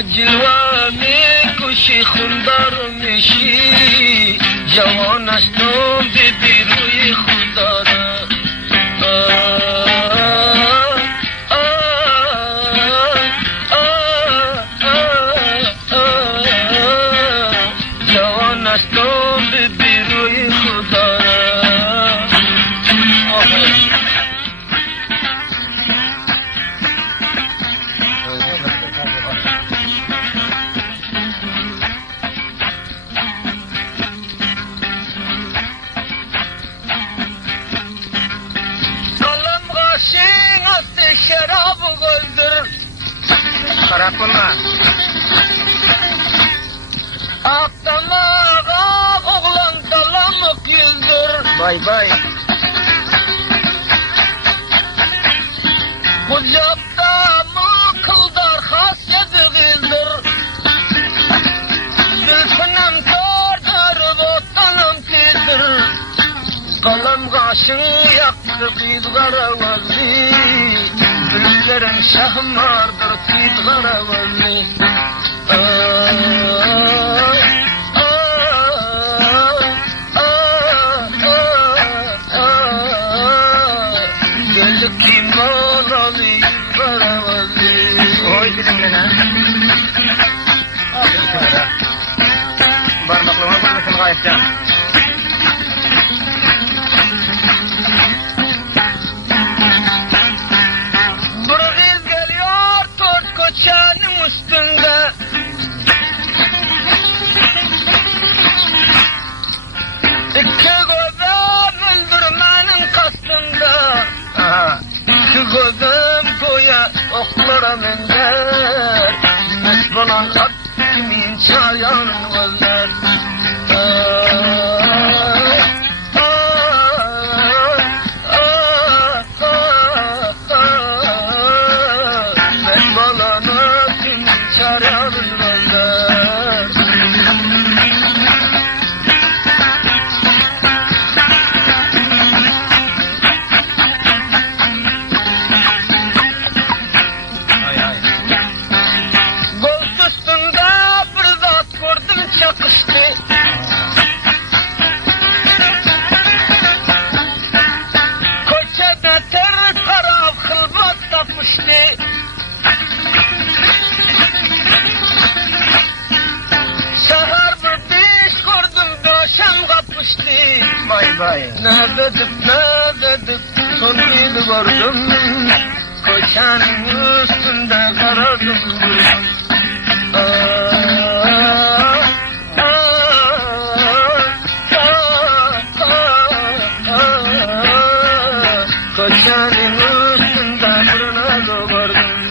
جلوه کشی خندار میشی جوان استم ببی روی خدا را جوان استم ببی روی خدا را şarap öldür Şarap olma Aklamağa oğlan dalamık yüzdür Bay bay Kucakta mı kıldar hasyeti gizdir Dilsinem tordur botanım tizdir Kalem kaşın yaktı kızgara vazli Güllerim şahmardır tizgara vazli Geldik iman alayım vazli Oy dedim lan ha Parmaklama bulmuşsun gayetcan Koçanın üstünde İki gözüm öldürmenin kastında İki gözüm koya oklara menler Mesbulan at kimin çayan gözler Bay bay Nerededik son bir vardım Koçanın üstünde karadım Koçanın üstünde fırına doğardım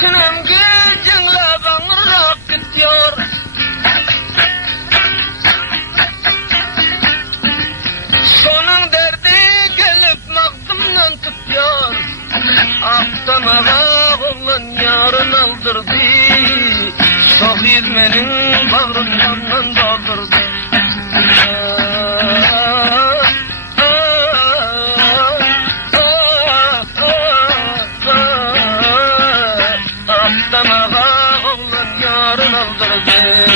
Sinem gücünle bağırarak gidiyor Sonun derdi gelip maktımdan tutuyor Aktamağa oğlan yarın aldırdı Soğuz benim bağrımdan doldurdu Aklamağa oğlan yarın aldırdı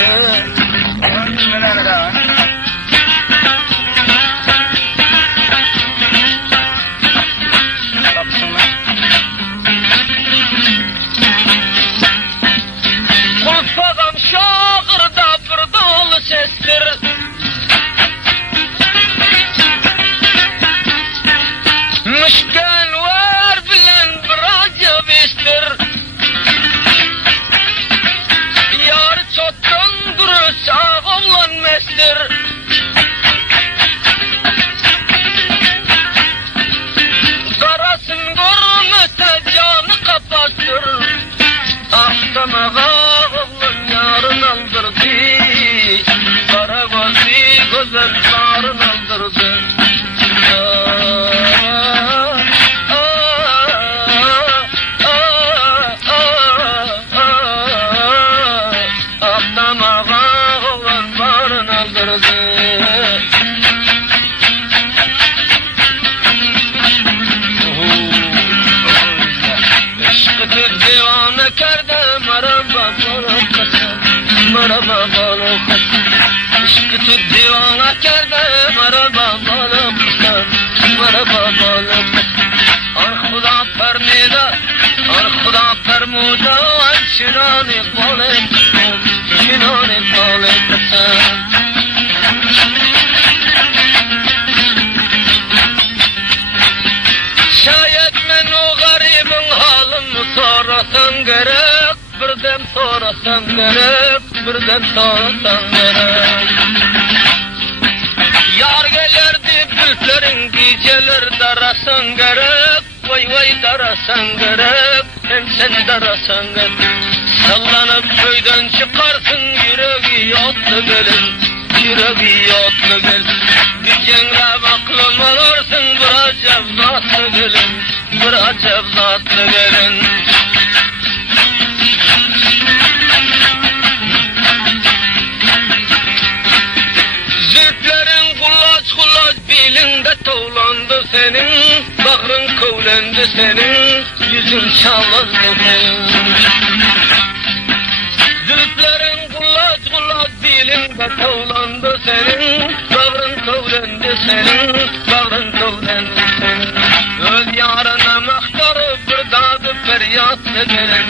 Kulpağam şağırda bir dolu şinan iqbal ettim, şinan iqbal ettim. Şayet men o garibin halını sorasan gerek, birden sorasan gerek, birden sorasan gerek. Yar gelerdi bültlerin geceler darasan gerek, vay vay darasan gerek, hem sen darasan gerek. Sallanıp köyden çıkarsın yüreği yotlu gelin, yüreği yotlu gelin. Bir cengrab aklım alırsın bir acab zatlı gelin, bir acab zatlı gelin. Zülflerin kulaç kulaç bilinde tavlandı senin, bağrın kövlendi senin, yüzün çalandı senin. Zülflerin kulaç kulaç bilinde tavlandı senin, bağrın kövlendi senin, bağrın kövlendi senin. Öz yarına mahtarı bir dadı feryatlı gelin,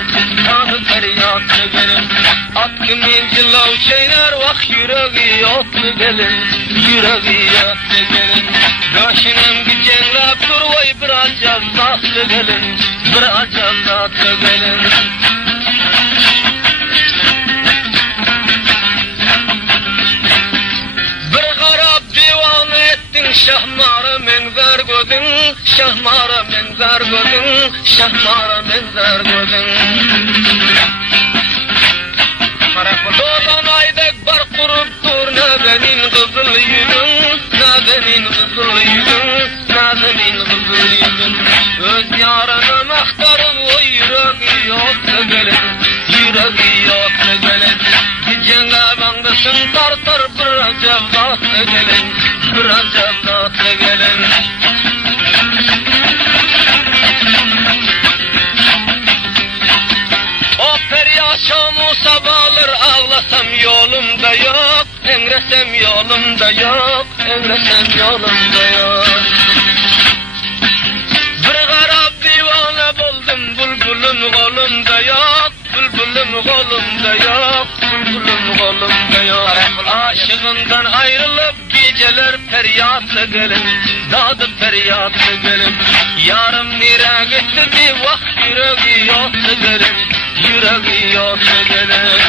dadı feryatlı gelin. Atkı mencilav çeyner vak yüreği yotlu gelin, yüreği yotlu gelin. Göşünem gücenlap dur vay bir acab zatlı gelin, bir acab zatlı gelin. Bir garab divan ettin şahmara menzer gözün, şahmara menzer gözün, şahmara menzer gözün. Dolan aydek bar kurup dur nazenin kızıl yüzün, nazenin kızıl yüzün, nazenin kızıl yüzün. Öz yarına mahtarım o yüreği yotlu gelin, yüreği yotlu gelin. Gecenge bangısın tartar bir acab zatlı gelin, bir acab zatlı gelin. O feryashamı sabahlar ağlasam yolumda yok, engresem yolumda yok, engresem yolumda yok. Bir garab divane buldum bülbülüm kolumda yok, bülbülüm kolumda yok, bülbülüm kolumda yok. Aşığından ayrılıp geceler feryatlı gelin, dadı feryatlı gelin. Yarım nere gitti bir vak yüreği yotlu gelin, yüreği yotlu gelin.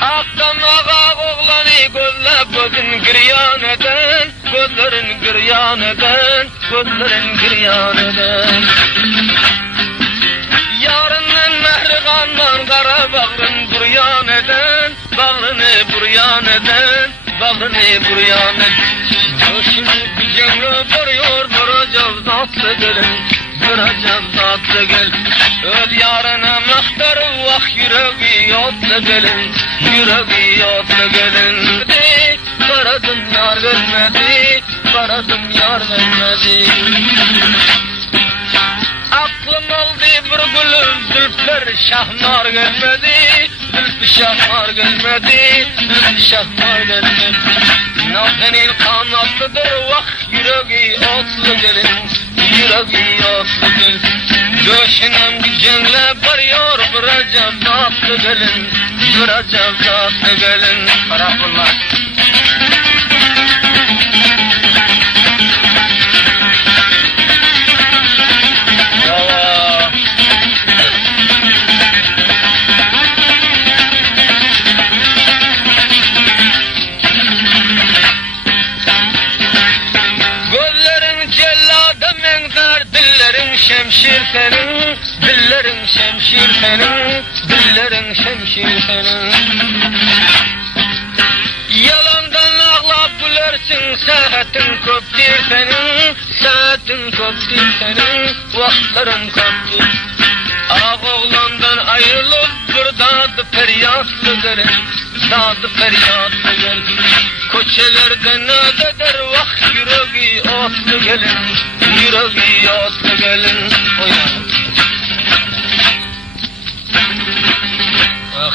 Aktan ağa oğlanı gözle gözün giryan eden, gözlerin giryan eden, gözlerin giryan eden. Yarından mehrigandan kara bağrın buryan eden, bağrını buryan eden, bağrını buryan eden. Göşünü gücenle varıyor bir acab zatlı gelin, bir acab zatlı gelin. Öz yarına mahtarı vak yüreği yotlu gelin, yüreği yotlu gelin. Karadım yar gelmedi, karadım yar gelmedi. Aklım aldı bir gülüm zülfler şahmar gelmedi, zülfü şahmar gelmedi, zülfü şahmar gelmedi. Nazenin kanatlıdır vak yüreği otlu gelin, yüreği otlu gelin. Göşünem gücenle varıyor bir acab zatlı gelin, bir acab zatlı gelin. Harap olmaz. Şemşir senin, dillerin şemşir senin, dillerin şemşir senin. Yalandan ağlap gülersin, saatin köptir senin, saatin köptir senin, vaktların köptir. Ağ oğlandan ayrılıp bir dadı feryatlı gelin, dadı feryatlı gelin. Koçelerde nadedir vak yüreği otlu gelin, yüreği yotlu gelin. Ah. Ah.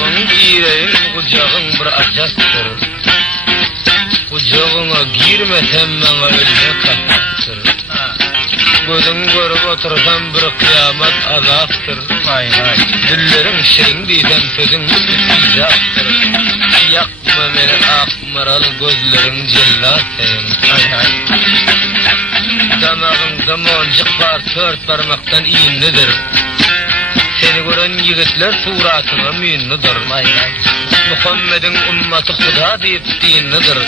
Kucağın gireyin, kucağın bir acastır. Kucağına girmesem bana ölüme kapattır. Gözün görüp otursam bir kıyamet azaptır. Vay vay. Dillerin şirin diysem sözün izaftır. Yakma beni akmaral gözlerin cellat sen. Hay hay. Damağında moncuk var, 4 parmaktan iyinlidir. Seni gören yigitler suratına müyinlidir. Vay vay. Muhammed'in ümmeti Huda deyip dinlidir.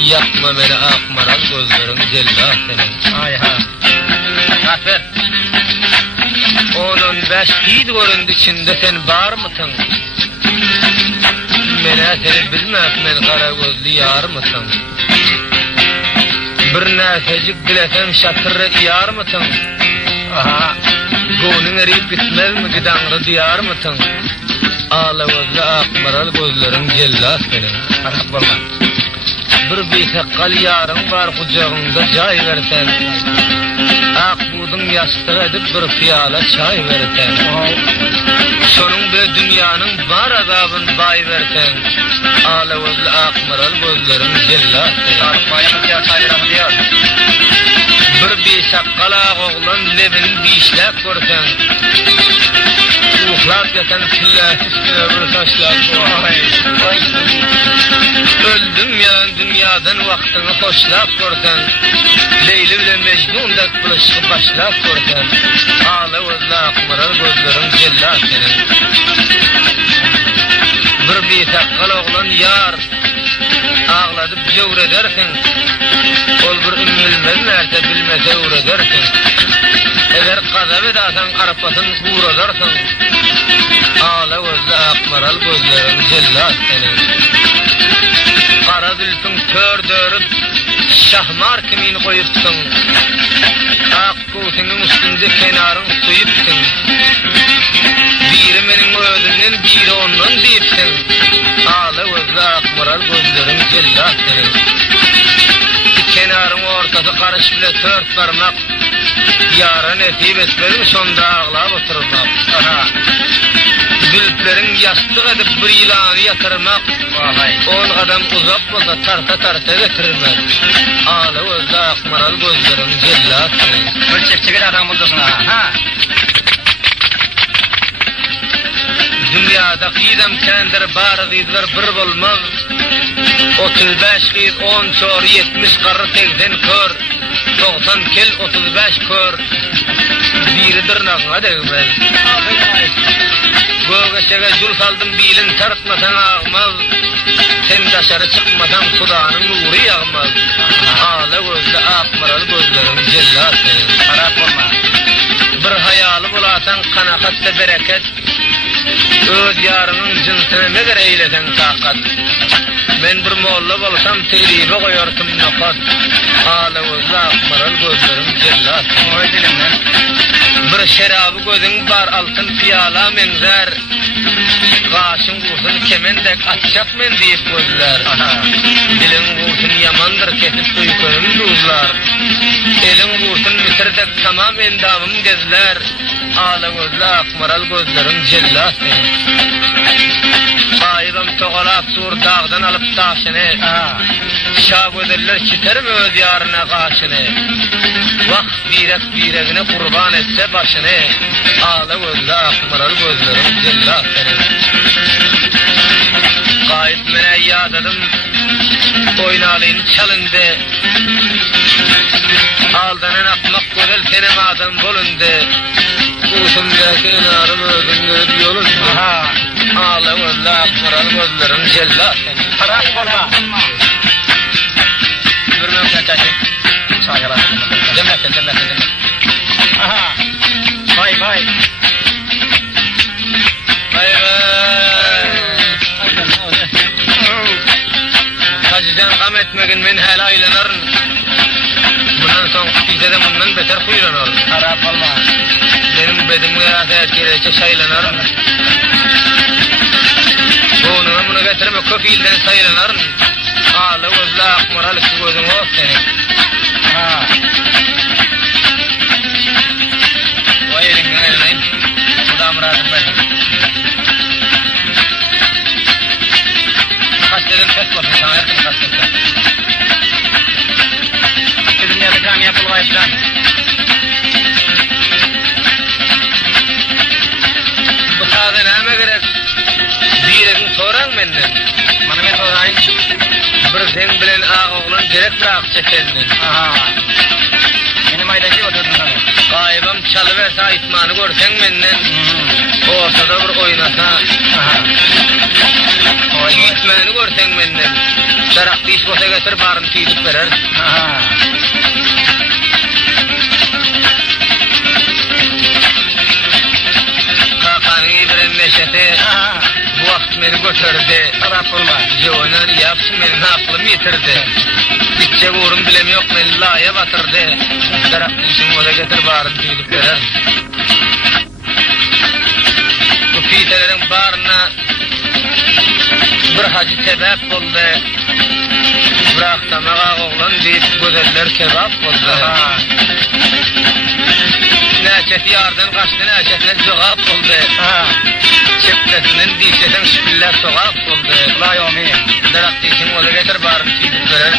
Yakma beni akmaral gözlerin cellat senin. Hay hay. Kafir. Onun 5 yiğit göründü içinde sen var mısın? Mene seni bilmez men kara gözlü yar mısın? Bir nersecik dilesen şatırı iyar mısın? Aha. Go'nun eriyip bitmez mi gidanrı diyar mısın? Ağla gözlü akmaral gözlerin cellat senin. Harap olma. Bir beysakkal yarın var kucağında cay versen. Akbudun yastığı edip bir piyala çay versen. Şonun be dünyanın var azabın bay versen. Ağla gözlü akmaral gözlerin cellat senin. Sarıkmayamız ya sayıramı diyor. Bir beysakkal oğlan lebin bişlap görsen. Uhlap yatan fillah üstüne bir taşlap. Vay vay. Öldüm ya dünyadan vaktini hoşlap görsen. Leyli bile Mecnun'da kılıçlı başlap görsen. Ağla gözlü akmaral gözlerin cellat senin. Bir beysakkal oğlan yar. Ağladıp cevr edersin. Ol bir ümmülmez nerede bilmese uğredersin. Eğer gazap edersen arpasın uğredersin. Ağla gözlü akmaral gözlerin cellat senin. Kara zülfün tör dörüp şahmar kimin koyupsun. Ak kuğutinin üstünde kenarın suyupsun. Biri menin özümden biri ondan deyipsin. Ağla gözlü akmaral gözlerin cellat senin. Kenarın ortası karış bile 4 parmak. Yara nesip etmedim şonda ağlap oturmak. Aha. Zülflerin yastık edip bir ilanı yatırmak. Vay. 10 adam uzak olsa tarta getirmek. Ağla gözlü akmaral gözlerin cellat senin. Bir çiftçilik adam buldursun ha. Dünyada qidam kendir bar qidlar bir bolmaz. 35 qid 10 çor 70 qarı 80 kör. 90 kel 35 kör. Biridir nağa degmez. Göğeşege jul saldım bilin tartmasan ağmaz. Sen dışarı çıkmasan Hudanın nuru yağmaz. Ağla gözlü akmaral gözlerin cellat senin. Harap olma. Bir hayalı bulasan kanakatta bereket. Öz yarının cinsine meger eylesen takat. Men bir molla bolsam tegribe koyarsın nakat. Ağla gözlü akmaral gözlerin cellat. Oy dilimden. Bir şerabı gözün var altın piyala menzer. Kaşın kursun kemendek atacak men deyip gözler. Aha. Dilin kursun yamandır kesip uykunum duzlar. Elin kursun bitirdek tamam endamım gezler. Ağla gözlü akmaral gözlerin cellat senin. Ayıbım toğalap sur dağdan alıp taşını. Ha. Şah gözler çiter mi öz yarına kaşını. Vakt birekine kurban etse başını. Ağla gözlü akmaral gözlerin cellat senin. Gayet mene yadadım. Oynalıyın çalındı. Aldanan akmak gözel senin adam bolundu. Kutum yakin arım özüngür yolundu. Aha. Ağla gözlü akmaral gözlerin cellat senin. Harap olma. Bir mümkün taşı. Çayıra. Demesin. Aha. Vay vay. Vay Hacıcan kam etmegin men hala aylanarın. Bundan son kutiyse bundan beter kuyulanarın. Harap olma. Benim bedimi yasa kireçe şaylanarın. Boğununa bunu getirme kökilden saylanarın. Ağla gözlü akmaral iki gözün o senin. Ha. Vay elin eline. Bu da muradım benim. Ses olsun sana yakın kastırsa. Şu dünyada kamiyap bulgay falan. Bu tadı näme gerek? Biregin soran menden. Bana ben sorayım. Bir sen bilen ağa oğlan gerek bırak çekenden. Aha. Benim aydaki oturdun sana. Gaybam çalıversa ismanı görsen menden. Ortada bir oynasa. Aha. Oy. İsmanı görsen menden. Daraklı iş bolsa getir barın tüydük verer. Aha. Kakanın ibiren neşeti. Aha. Bu vakt beni götürdü. Harap olma. Jonan yapsın benim aklımı yitirdi. Gitçe uğrum bilem yok beni laya batırdı. Daraklı işin oda getir barın tüydük verer. Bu fitelerin barına bir hacı sebep oldu. Bıraktamağa oğlan deyip gözeller kebap oldu. Aha. Neçet yardan kaçtı, neçetle cevap oldu. Aha. Çeplesinden dişleten şüpiller sokak oldu. Ulan yomi. Daraklı işin oda getir barın tüydük verer.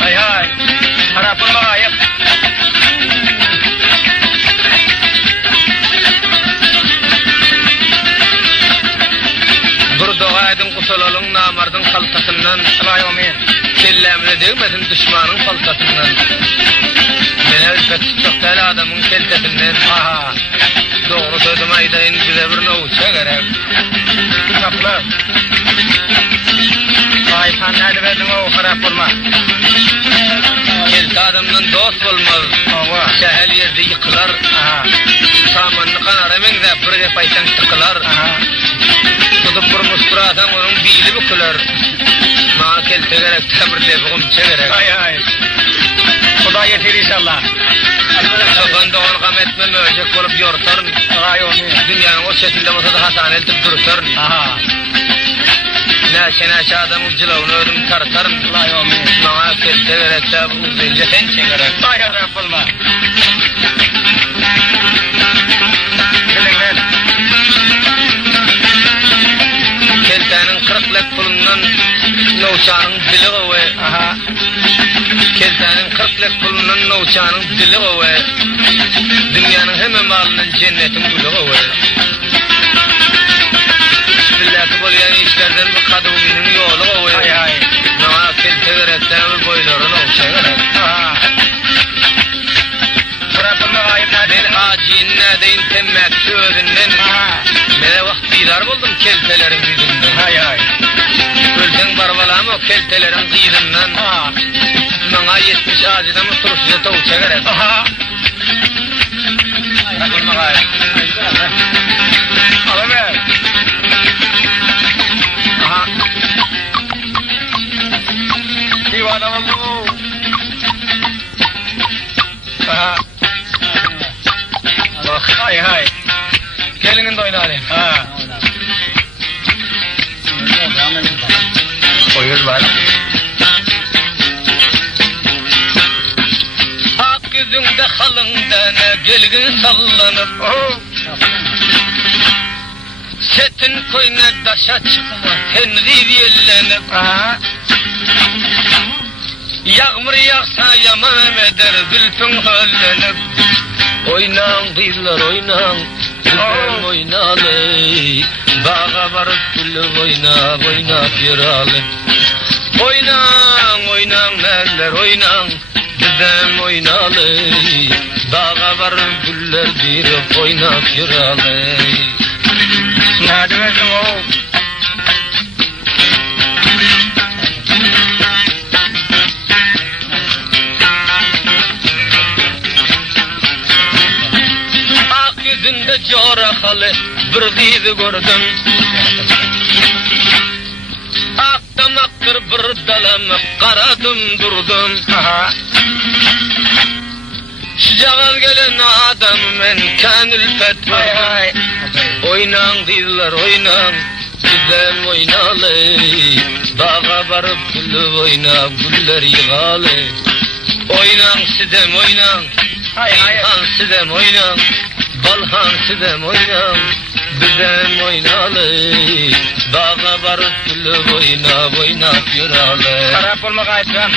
Hay hay. Harap olma gayip. Bir doğaydın kusulalın namardın kaltasından. Ulan yomi. Kellemle değmesin düşmanın kaltasından. Mene ülfet tutuktel adamın keltesinden. Aha. Doğru sözüm aydayın bize bir novuça gerek. Kaplı. Vay sen nerede verdin o harap olma. Kelti adamdan dost olmaz. Ova. Şehel yerde yıkılar. Aha. Samanlı kanara mengde bir defaytan tıkılar. Aha. Tutup bir muspuratan onun bili büküler. Maa kelti gerek tabir lebuğumça gerek. Hay hay. Kuda yetir inşallah. Çoban doğan gam etme möcek olup yortar. Vay yomi. Dünyanın o çetinde olsa da hasan eltip durtar. Aha. Neşe adamın cilavını ölüm tartar. Ulan yomi. Maa kelti gerek tabi uzayınca sen çekerek. Vay harap olma. Gelin lan. Keltenin kırıklek pulundan novçanın dili gıvı. Aha. Keltenin kırıklek pulundan novçanın dili gıvı. Dünyanın hemen malının cennetin gülü gıvı. Bismillah'ı bolayan işlerden bir kadımının yolu gıvı. Hay hay. Maa kelte gerekten bir boyların novça gerek. Aha. Harap olma gayip Ben nerede? haciyin nedeyin temmekti özünden. Aha. Mene vakt bidar buldum keltelerin yüzünden. Hay hay. Ölsen barbalam o keltelerin kıyırından. Aha. Bana 70 ağacına mı turşuca tavuça gerek. Aha. Bakın bakayım. Alıver. Aha. Divana oldu. Aha. Bak. Hay hay. Gelinin de oyna alayım. Ha. Koyuz var. Ak yüzünde halında ne gelgin sallanıp. Oh. Setin koyuna daşa çıkma tenri yellenip. Aha. Yağmur yağsa yaman eder zülfün höllenip. Oynan kızlar oynan. Güzel oynalı. Bağa varıp gülüp oyna yıralı. Oynan neler oynan. Güzel oynalı. Bağa varıp güller dirip oynap yıralı. Nerede verdin o? Ak yüzünde corahalı bir kızı gördüm. Ak damaktır bir dalamı karadım durdum. Aha. Şu cagal gelen adam men kanül Hay fetva. hay. Oynan kızlar oynan. Güzel oynalı. Bağa varıp gülüp oyna güller yığalı. Oynan sidem oynan. Hay hay. İlhan sidem oynan. Balhan sidem oynan. Güzel oynalı. Bağa varıp bülbül oynap oynap yürale. Harap olmak aytsan.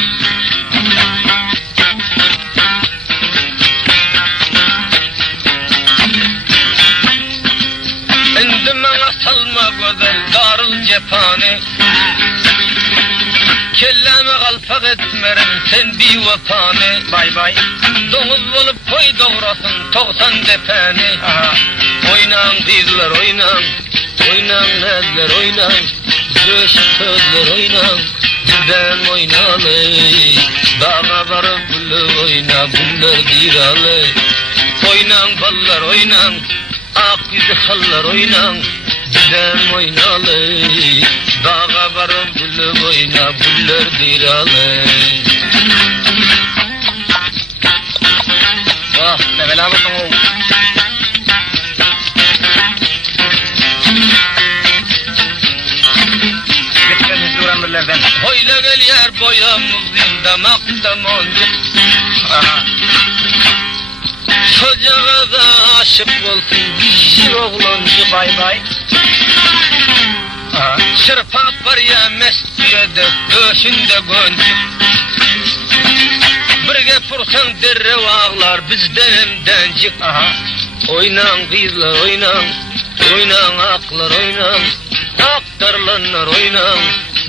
Endi bana salma güzel darıl cephane. Kelleme kalpak etmerim sen bir vefane. Bay bay. Domuz bulup koy doğrasın 90 depeni. Aha. Oynan kızlar oynan, oynan nezler oynan, Göğüşük sözler oynan, birden oynalı. Dağa varıp güllü oyna, güller diralı. Oynan ballar oynan, ak yüzü hallar oynan, birden oynalı. Dağa varıp güllü oyna, güller diralı. Vah, ne bela mısın oğul? Gitmez duran birlerden. Hoyla gel yer boyamız damakta moncuk. Aha. Çocuğa da aşık olsun bir oğlancık. Bay bay. Aha. Şırpak var ya mestiyede döşünde goncuk. Birge fursan derre ağlar bizden dencik. Aha. Oynan kızlar oynan, oynan aklar oynan, aktarlanlar oynan,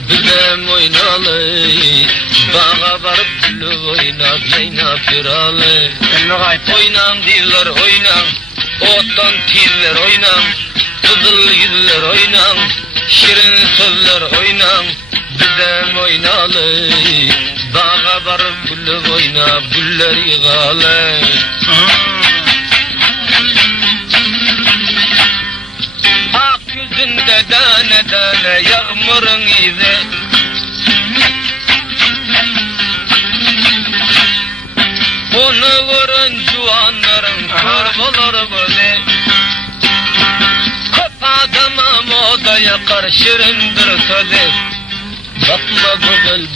bizden oynalı. Bağa varıp gülü oynap yaynap yıralı. Elini kayıt. Oynan kızlar oynan, ottan tirler oynan, kızıl yüzler oynan, şirin sözler oynan, bizden oynalı. Bağa varıp gülü oynap güller yığalı. Ak yüzünde tane tane yağmurun izi. Onu vurun juanların kör bulur böyle. Köp adama moda yakar şirindir sözü. Bakma güzel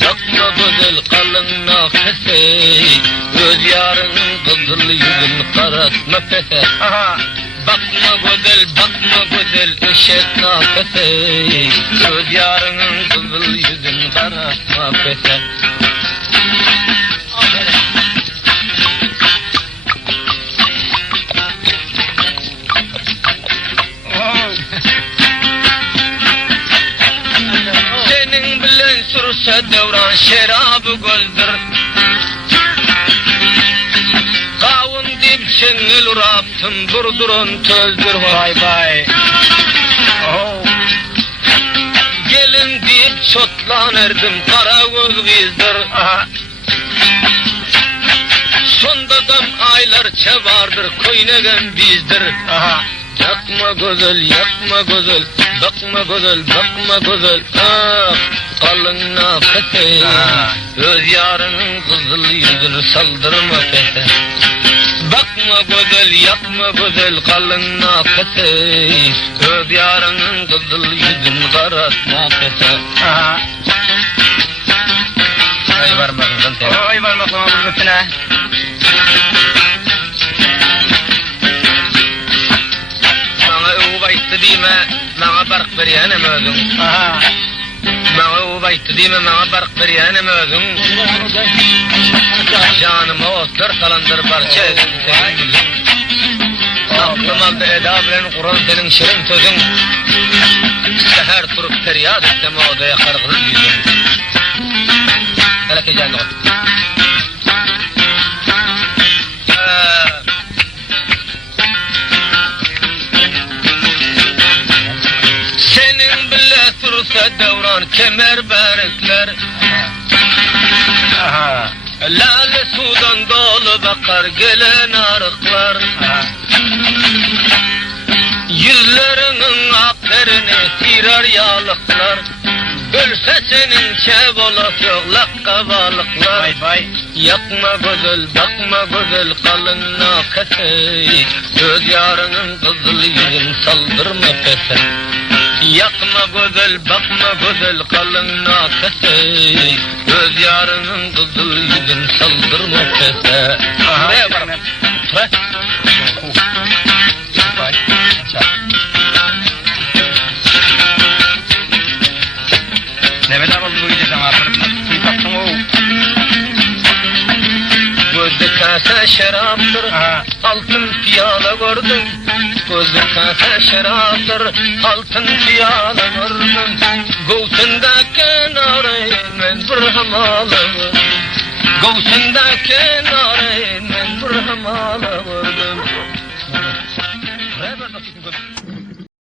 kalın nafesi. Göz yarının kızıl yüzün karatma pese. Aha. Bakma güzel eşek nafesi. Göz yarının kızıl yüzün karatma pese. Senin bilen sürse devran şerabı gözdür. Kavun dip şengil uraptım durdurun tözdür. Bay bay. Oh. Gelin deyip çotlan erdim kara göz bizdir. Aha. Sondadan aylar çevardır koynegen bizdir. Aha. Yakma güzel, bakma güzel, ah, kalın nafesi. Öz yarının kızıl yüzünü saldırma pese. Bakma güzel, kalın nafesi. Öz yarının kızıl yüzünü karatma pese. Aha. Ay varmadın sen. Oy var mı sana bu bütüne? Bana ubayttı diyme, bana bark bir yanem özün. Aha. Bana ubayttı diyme, bana bark bir yanem özün. Canıma otlar salandır barça edin senin yüzün. Aklım aldı eda bilen Kur'an senin şirin sözün. Seher turup feryat etsem odaya kargıl yüzün. Hele ki canlı ol. Senin bile sürse devran kemer berekler. Aha. Lale sudan dolu bakar gelen arıklar. Aha. Yüzlerinin aklerini sirar yağlıklar. Ölse senin çevolak yok lakkabalıklar. Bay bay. Yakma güzel, bakma güzel kalın nakesi. Göz yarının kızıl yüzün saldırma pese. Yakma güzel, bakma güzel kalın nakesi. Göz yarının kızıl yüzün saldırma pese. Aha. Buraya var. Buraya. Bay. Çak. kase şaraptır, Aha. altın piyala gördüm. Gözü kase şaraptır, altın piyala gördüm. Göğsünde kenarı men bir hamalı. Göğsünde kenarı men bir hamalı.